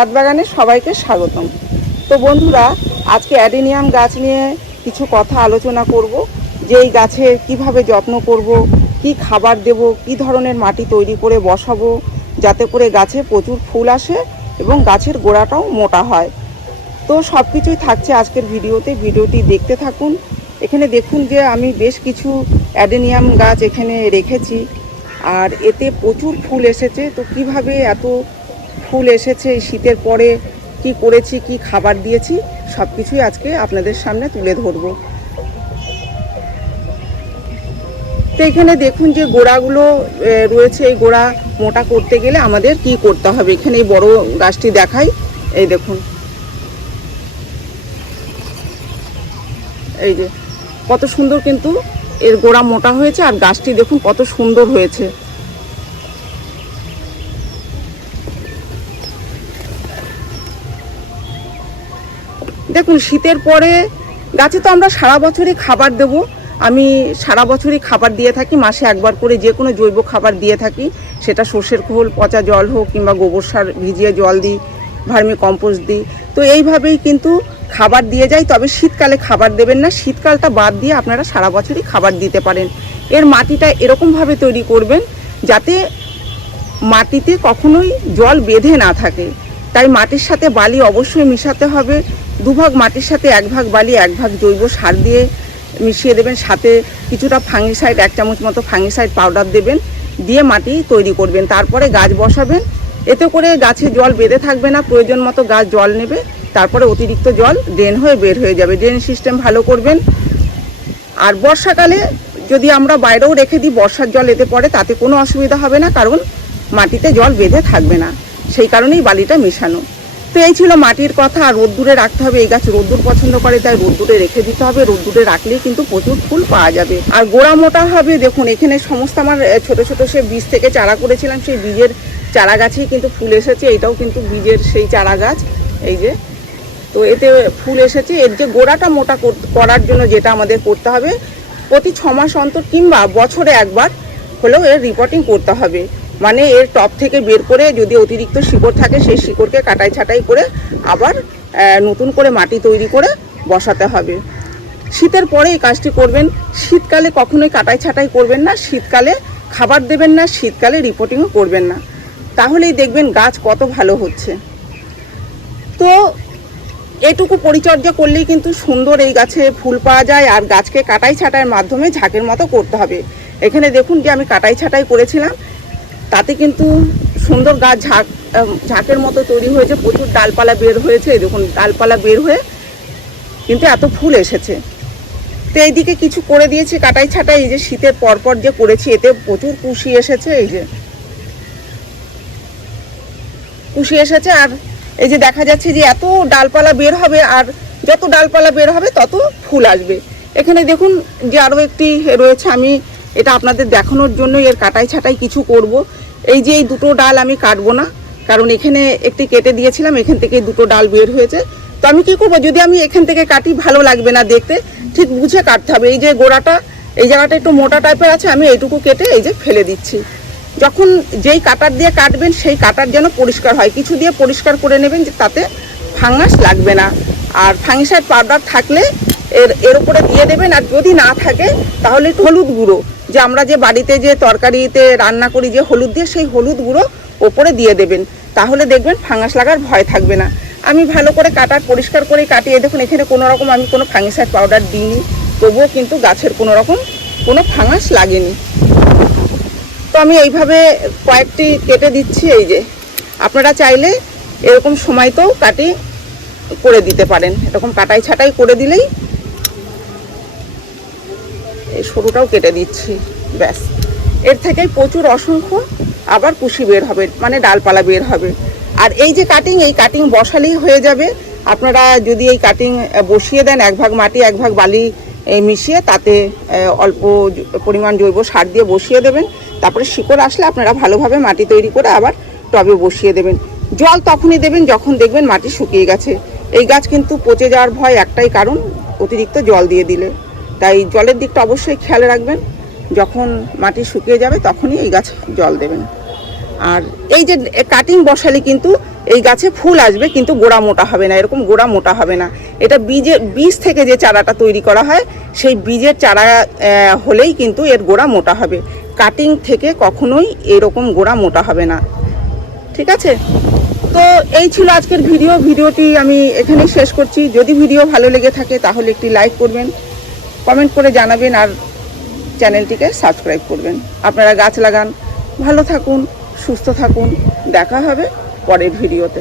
ছাদ বাগানে সবাইকে স্বাগতম। তো বন্ধুরা, আজকে অ্যাডেনিয়াম গাছ নিয়ে কিছু কথা আলোচনা করব, যে এই গাছের কীভাবে যত্ন করব, কি খাবার দেব, কি ধরনের মাটি তৈরি করে বসাবো, যাতে করে গাছে প্রচুর ফুল আসে এবং গাছের গোড়াটাও মোটা হয়। তো সব কিছুই থাকছে আজকের ভিডিওতে, ভিডিওটি দেখতে থাকুন। এখানে দেখুন যে আমি বেশ কিছু অ্যাডেনিয়াম গাছ এখানে রেখেছি, আর এতে প্রচুর ফুল এসেছে। তো কীভাবে এত ফুল এসেছে এই শীতের পরে কি করেছি, কি খাবার দিয়েছি সব কিছুই আজকে আপনাদের সামনে তুলে ধরবো। তো এখানে দেখুন যে গোড়াগুলো রয়েছে। এই গোড়া মোটা করতে গেলে আমাদের কি করতে হবে? এখানে এই বড় গাছটি দেখাই। এই দেখুন। এই যে, কত সুন্দর কিন্তু এর গোড়া মোটা হয়েছে আর গাছটি দেখুন কত সুন্দর হয়েছে। দেখুন, শীতের পরে গাছে তো আমরা সারা বছরই খাবার দেব। আমি সারা বছরই খাবার দিয়ে থাকি, মাসে একবার করে যে কোনো জৈব খাবার দিয়ে থাকি। সেটা সর্ষের খোল, পচা জল হোক কিংবা গোবর সার ভিজিয়ে জল দিই, ভার্মি কম্পোস্ট দিই। তো এইভাবেই কিন্তু খাবার দিয়ে যাই, তবে শীতকালে খাবার দেবেন না। শীতকালটা বাদ দিয়ে আপনারা সারা বছরই খাবার দিতে পারেন। এর মাটিটা এরকমভাবে তৈরি করবেন যাতে মাটিতে কখনোই জল বেঁধে না থাকে। তাই মাটির সাথে বালি অবশ্যই মিশাতে হবে। দুভাগ মাটির সাথে এক ভাগ বালি এক ভাগ জৈব সার দিয়ে মিশিয়ে দেবেন। সাথে কিছুটা ফাঙ্গিসাইড, এক চামচ মতো ফাঙ্গিসাইড পাউডার দেবেন, দিয়ে মাটি তৈরি করবেন। তারপরে গাছ বসাবেন। এতে করে গাছে জল বেঁধে থাকবে না, প্রয়োজন মতো গাছ জল নেবে। তারপরে অতিরিক্ত জল ড্রেন হয়ে বের হয়ে যাবে। ড্রেন সিস্টেম ভালো করবেন। আর বর্ষাকালে যদি আমরা বাইরেও রেখে দিই, বর্ষার জল এতে পড়ে, তাতে কোনো অসুবিধা হবে না, কারণ মাটিতে জল বেঁধে থাকবে না। সেই কারণেই বালিটা মেশানো। তো এই ছিল মাটির কথা। আর রোদ্দুরে রাখতে হবে এই গাছ। রোদ্দুর পছন্দ করে, তাই রোদ্দুরে রেখে দিতে হবে। রোদ্দুরে রাখলেই কিন্তু প্রচুর ফুল পাওয়া যাবে। আর গোড়া মোটা হবে। দেখুন, এখানে সমস্ত আমার ছোট ছোট সে বীজ থেকে চারা করেছিলাম। সেই বীজের চারা গাছেই কিন্তু ফুল এসেছে। এটাও কিন্তু বীজের সেই চারা গাছ। এই যে, তো এতে ফুল এসেছে। এর যে গোড়াটা মোটা করার জন্য যেটা আমাদের করতে হবে, প্রতি ছ মাস অন্তর কিংবা বছরে একবার হলেও এর রিপোর্টিং করতে হবে। মানে এর টপ থেকে বের করে যদি অতিরিক্ত শিকড় থাকে, সেই শিকড়কে কাটাই ছাটাই করে আবার নতুন করে মাটি তৈরি করে বসাতে হবে। শীতের পরে এই কাজটি করবেন। শীতকালে কখনোই কাটাই ছাটাই করবেন না। শীতকালে খাবার দেবেন না, শীতকালে রিপোর্টিংও করবেন না। তাহলেই দেখবেন গাছ কত ভালো হচ্ছে। তো এটুকু পরিচর্যা করলেই কিন্তু সুন্দর এই গাছে ফুল পাওয়া যায়, আর গাছকে কাটাই ছাটাইয়ের মাধ্যমে ঝাঁকের মতো করতে হবে। এখানে দেখুন যে আমি কাটাই ছাটাই করেছিলাম। তাতে কিন্তু সুন্দর গাছ ঝাঁক ঝাঁকের মতো তৈরি হয়েছে, প্রচুর ডালপালা বের হয়েছে, এই দেখুন, ডালপালা বের হয়ে কিন্তু এত ফুল এসেছে। তো এইদিকে কিছু করে দিয়েছি, কাটাই ছাটাই, এই যে শীতের পরপর যে করেছি, এতে প্রচুর কুশি এসেছে, এই যে। কুশি এসেছে, আর এই যে দেখা যাচ্ছে যে এত ডালপালা বের হবে, আর যত ডালপালা বের হবে, তত ফুল আসবে। এখানে দেখুন যে আরও একটি রয়েছে, আমি এটা আপনাদের দেখানোর জন্য এর কাটাই ছাটাই কিছু করব। এই যে এই দুটো ডাল আমি কাটবো না, কারণ এখানে একটি কেটে দিয়েছিলাম, এখান থেকে দুটো ডাল বের হয়েছে। তো আমি কি করব, যদি আমি এখান থেকে কাটি, ভালো লাগবে না দেখতে, ঠিক বুঝে কাটতে হবে। এই যে গোড়াটা, এই জায়গাটা একটু মোটা টাইপের আছে, আমি এইটুকু কেটে এই যে ফেলে দিচ্ছি। যখন যেই কাটার দিয়ে কাটবেন, সেই কাটার যেন পরিষ্কার হয়। কিছু দিয়ে পরিষ্কার করে নেবেন, যে তাতে ফাঙ্গাস লাগবে না। আর ফাঙ্গিসাইড পাউডার থাকলে এর এর উপরে দিয়ে দেবেন, আর যদি না থাকে, তাহলে একটু হলুদ গুঁড়ো। যে আমরা যে বাড়িতে যে তরকারিতে রান্না করি যে হলুদ দিয়ে, সেই হলুদ গুঁড়ো ওপরে দিয়ে দেবেন। তাহলে দেখবেন ফাঙ্গাস লাগার ভয় থাকবে না। আমি ভালো করে কাটা, পরিষ্কার করে কাটিয়ে, দেখুন এখানে কোনো রকম আমি কোনো ফাঙ্গিসাইড পাউডার দিইনি। তবুও কিন্তু গাছের কোনো রকম কোনো ফাঙ্গাস লাগেনি। তো আমি এইভাবে কয়েকটি কেটে দিচ্ছি, এই যে। আপনারা চাইলে এরকম সময়তেও কাটি করে দিতে পারেন। এরকম কাটাই ছাটাই করে দিলেই এই সরুটাও কেটে দিচ্ছি, ব্যাস। এর থেকেই প্রচুর অসংখ্য আবার কুশি বের হবে মানে ডালপালা বের হবে। আর এই যে কাটিং এই কাটিং বসালেই হয়ে যাবে। আপনারা যদি এই কাটিং বসিয়ে দেন, এক ভাগ মাটি, এক ভাগ বালি মিশিয়ে তাতে অল্প পরিমাণ জৈব সার দিয়ে বসিয়ে দেবেন। তারপরে শিকড় আসলে আপনারা ভালোভাবে মাটি তৈরি করে আবার টবে বসিয়ে দেবেন। জল তখনই দেবেন যখন দেখবেন মাটি শুকিয়ে গেছে। এই গাছ কিন্তু পচে যাওয়ার ভয় একটাই কারণ, অতিরিক্ত জল দিয়ে দিলে। তাই জলের দিকটা অবশ্যই খেয়াল রাখবেন। যখন মাটি শুকিয়ে যাবে তখনই এই গাছ জল দেবেন। আর এই যে কাটিং বসালে কিন্তু এই গাছে ফুল আসবে, কিন্তু গোড়া মোটা হবে না, এরকম গোড়া মোটা হবে না। এটা বীজের, বীজ থেকে যে চারাটা তৈরি করা হয়, সেই বীজের চারা হলেই কিন্তু এর গোড়া মোটা হবে। কাটিং থেকে কখনোই এরকম গোড়া মোটা হবে না। ঠিক আছে? তো এই ছিল আজকের ভিডিও। ভিডিওটি আমি এখানেই শেষ করছি। যদি ভিডিও ভালো লেগে থাকে তাহলে একটি লাইক করবেন। কমেন্ট করে জানাবেন আর চ্যানেলটিকে সাবস্ক্রাইব করবেন। আপনারা গাছ লাগান, ভালো থাকুন, সুস্থ থাকুন, দেখা হবে পরের ভিডিওতে।